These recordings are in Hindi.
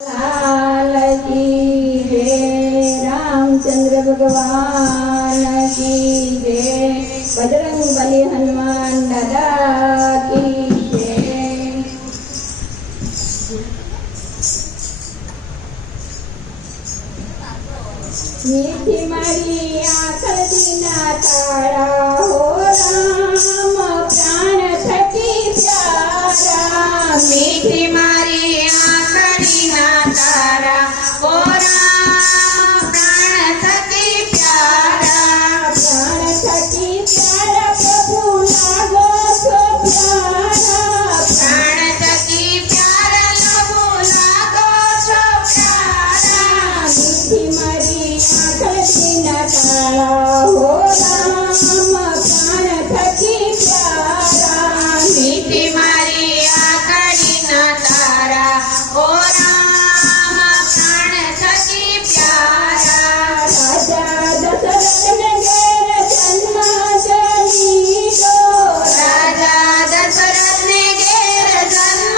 लाल की जय, रामचंद्र भगवान की जय, बजरंग बली हनुमान दादा की जय। मीठी मारी आंखल दीना तारा हो राम, प्राण थकी प्यारा। मीठी मारी आंखल दीना तारा हो राम, प्राण थकी प्यारा। प्राण थकी प्यारा प्रभु लागो सो प्यारा। प्राण थकी प्यारा प्रभु लागो सो प्यारा। मीठी मारी आंखल दीना तारा हो राम, प्राण थकी प्यारा। मीठी मारी आंखल दीना तारा हो राम, प्राण थकी प्यारा। राजा दशरथ ने घेर जन्म जली दो, राजा दशरथ ने घेर जन्म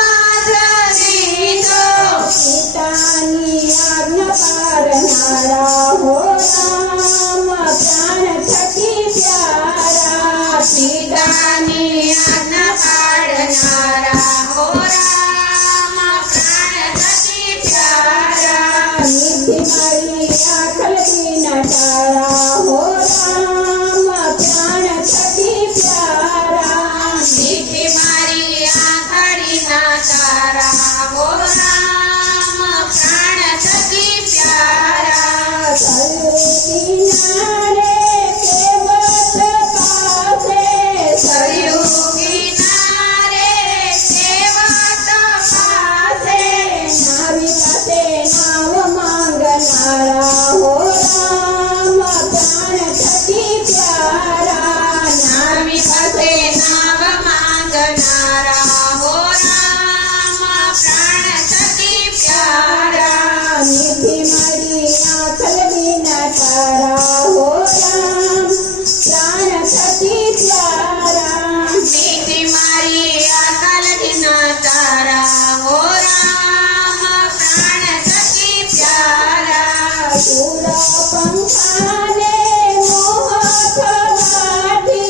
धरी दो। सीतानी आज्ञा पारनारा हो राम, प्राण थकी प्यारा। सीतानी आज्ञा पाळणारा हो राम, प्राण थकी प्यारा। मीठी मारी आंखल दीना तारा हो राम, प्राण थकी प्यारा। मीठी मारी आंखडीना तारा हो राम, प्राण थकी प्यारा। सरयू किनारे केवट पासे, सरयू किनारे केवट पासे। नाविकाचे नाव मागणारा हो राम, प्राण थकी प्यारा। नाविकाचे नाव मागणारा हो राम, प्राण थकी प्यारा। मीठी मारी आंखल दीना तारा हो राम, प्राण थकी प्यारा। मीठी मारी आंखल दीना तारा हो राम, प्राण थकी प्यारा। सूरा पंखाने मोहत गाठी,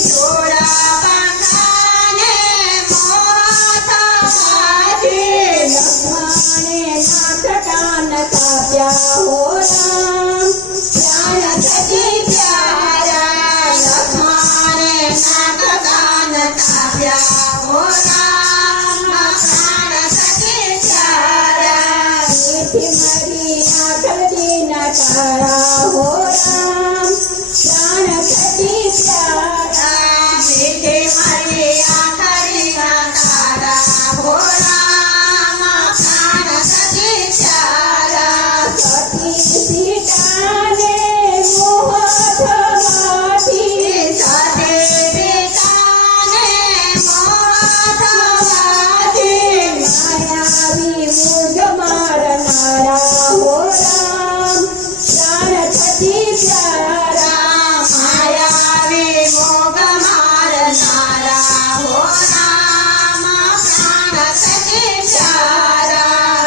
सोडा पंखाने मोहत वाटे। लक्ष्मणे नाथ कान काप्या हो राम, प्राण थकी प्यारा। लक्ष्मणे नाटकान काप्या हो राम, प्राण थकी प्यारा। मीठी मारी आंखल दीना तारा हो राम, प्राण थकी प्यारा। मीठी मारी आंखडीना तारा हो राम, प्राण थकी प्यारा। सती सीताने मोहत गाठी, सती सीताने मोहत वाटे। मायावी मूर्ख मारणारा हो राम, प्राण थकी प्यारा। मायावी मोग मारणारा हो राम, प्राण थकी प्यारा।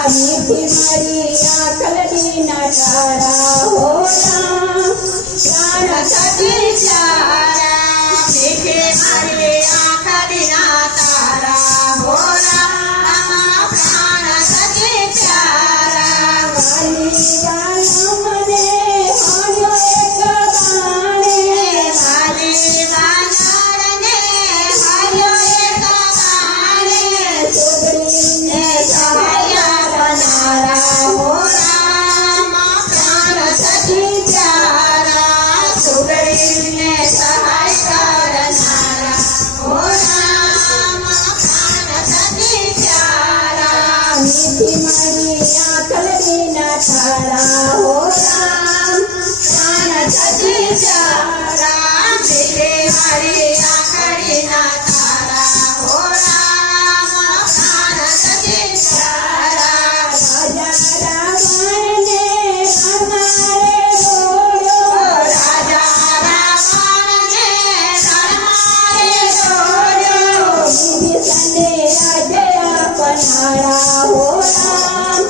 मीठी मारी आंखल दीना तारा हो राम, प्राण थकी प्यारा। मीठी मारी आंखडीना तारा हो राम, प्राण थकी प्यारा। वाली वालमने हर्यो एक बाणे, वाली वानरने हर्यो एक बाणे। सुग्रीवने सहाय बनारा हो राम, प्राण थकी प्यारा। सुग्रीवने सहाय करणारा हो राम, प्राण थकी प्यारा। मीठी मारी आंखल दीना तारा हो राम, प्राण थकी प्यारा। मीठी मारी आंखडीना तारा हो राम, प्राण थकी प्यारा। राजा रावण ने हमारे रोयो, राजा रावण ने हमारे रोयो। विभीषण ने राज्य अपनारा हो राम,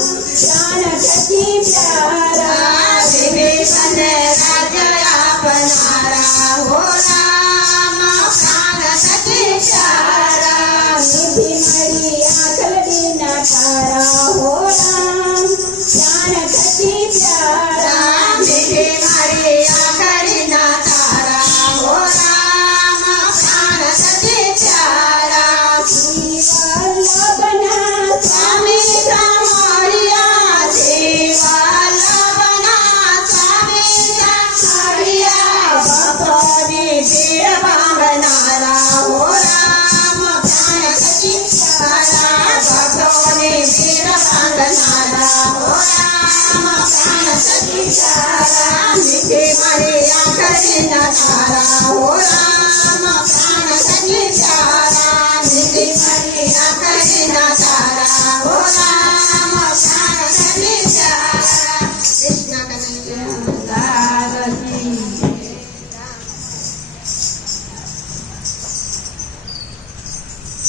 राम प्राण सखी प्यारा मीठे मारे आंखड़ी ना तारा हो राम